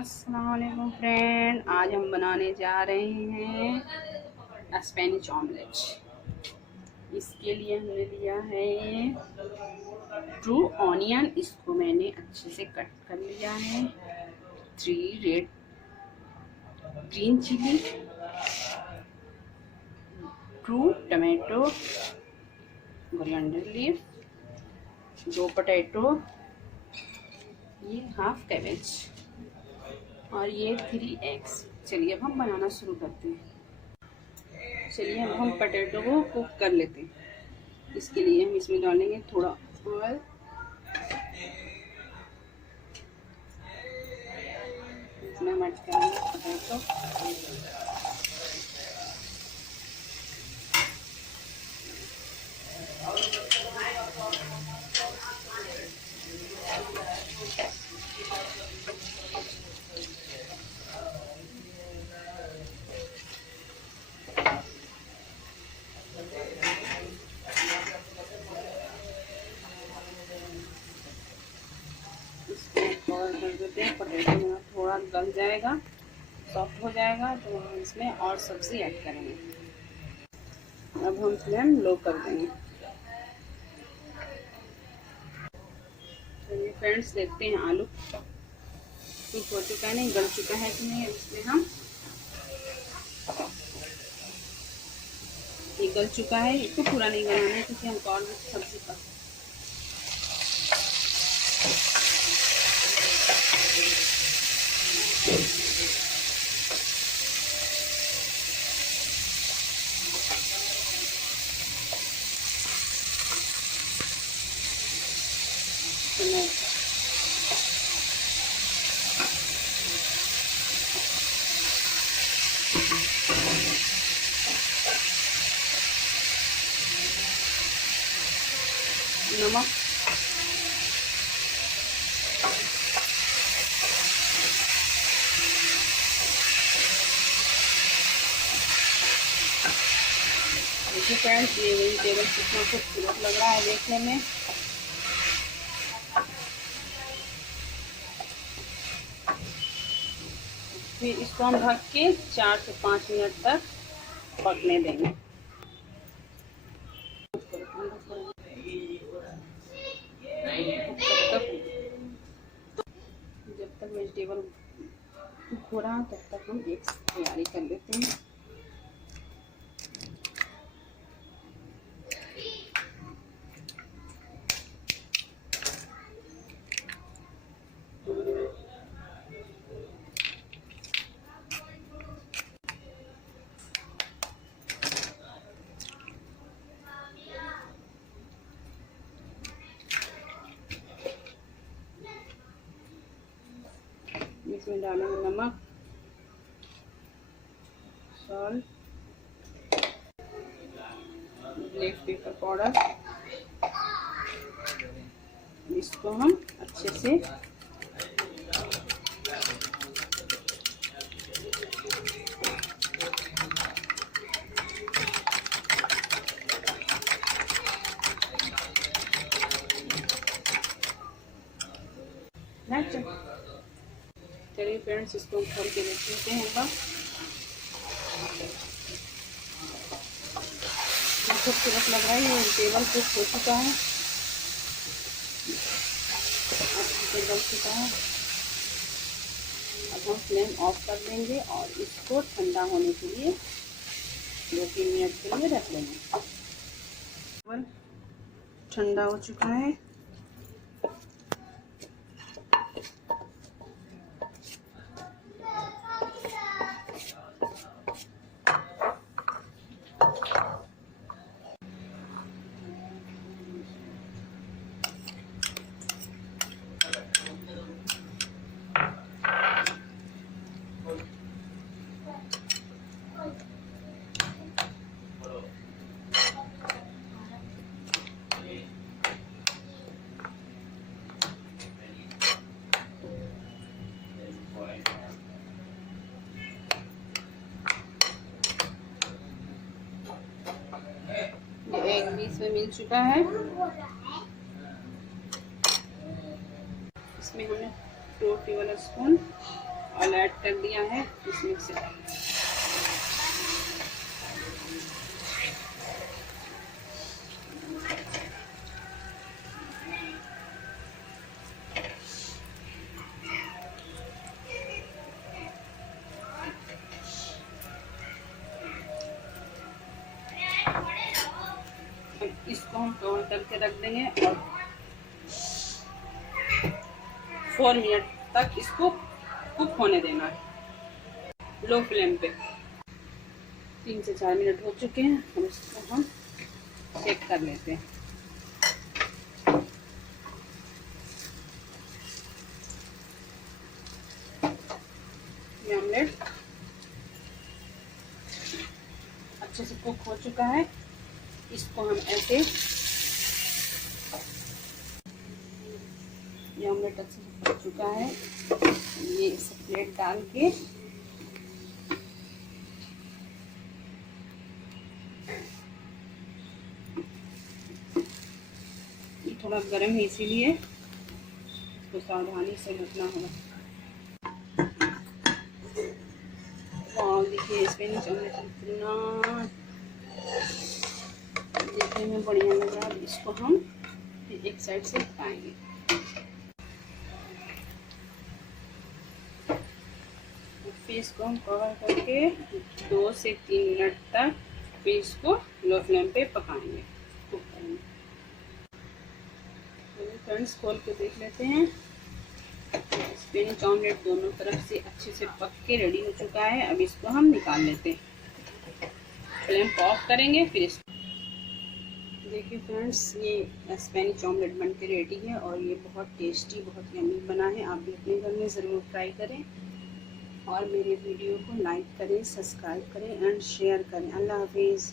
अस्सलाम वालेकुम फ्रेंड, आज हम बनाने जा रहे हैं स्पेनिश ऑमलेट। इसके लिए हमने लिया है 2 ऑनियन, इसको मैंने अच्छे से कट कर लिया है। 3 red green chilli, 2 tomato, coriander leaf, 2 potato, ये हाफ कैबेज और ये 3 एग्स। चलिए अब हम बनाना शुरू करते हैं। चलिए अब हम पोटैटो को कुक कर लेते हैं। इसके लिए हम इसमें डालेंगे थोड़ा ऑयल, इसमें हम ऐड करेंगे पोटैटो, कर देते हैं। पोटैटो में थोड़ा गल जाएगा, सॉफ्ट हो जाएगा तो हम इसमें और सब्ज़ी ऐड करेंगे। अब हम फ्लेम लो कर देंगे। चलिए फ्रेंड्स, देखते हैं आलू कुक हो चुका है नहीं, गल चुका है कि नहीं। इसमें हम ये गल चुका है, इसको पूरा नहीं गलाना है क्योंकि हम और भी सब्जी का नमक, देखिए फ्रेंड्स, ये वेजिटेबल कितना खूबसूरत लग रहा है देखने में। फिर इसको हम ढक के 4 से 5 मिनट तक पकने देंगे। जब तक वेजिटेबल कुक हो रहा तब तक हम एक तैयारी कर लेते हैं। इसमें डालेंगे नमक, सॉल्ट, ब्लैक पेपर पाउडर। इसको हम अच्छे से चलिए फ्रेंड्स, इसको खोल के देख लेते हैं। खूबसूरत लग रहा है, ये वेजिटेबल कुक हो चुका है, अच्छे से गल चुका है। अब हम फ्लेम ऑफ कर देंगे और इसको ठंडा होने के लिए 2-3 मिनट के लिए रख लेंगे। ठंडा हो चुका है। एग भी इसमें मिल चुका है। इसमें हमने 2 टेबल स्पून ऑयल ऐड कर दिया है इसमें से। इसको हम कवर करके रख देंगे और 4 मिनट तक इसको कुक होने देना है लो फ्लेम पे। 3 से 4 मिनट हो चुके हैं, अब इसको हम चेक कर लेते हैं। ये ऑमलेट अच्छे से कुक हो चुका है। इसको हम ऐसे, ये ऑमलेट अच्छे से पक चुका है। ये इस प्लेट डाल के ये थोड़ा गर्म है इसीलिए इसको सावधानी से रखना होगा। वाह देखिए स्पेनिश ऑमलेट इतना देखने में बढ़िया लग रहा है। इसको हम एक साइड से पकाएंगे। फिर इसको हम कवर करके 2 से 3 मिनट तक फिर इसको लो फ्लेम पे पकाएंगे, कुक करेंगे। तो फ्रेंड्स खोल के देख लेते हैं। स्पेनिश ऑमलेट दोनों तरफ से अच्छे से पक के रेडी हो चुका है। अब इसको हम निकाल लेते हैं। फ्लेम को ऑफ करेंगे। फिर इसको देखिए फ्रेंड्स, ये स्पेनिश ऑमलेट बन के रेडी है और ये बहुत टेस्टी, बहुत यम्मी बना है। आप भी अपने घर में ज़रूर ट्राई करें और मेरे वीडियो को लाइक करें, सब्सक्राइब करें एंड शेयर करें। अल्लाह हाफिज़।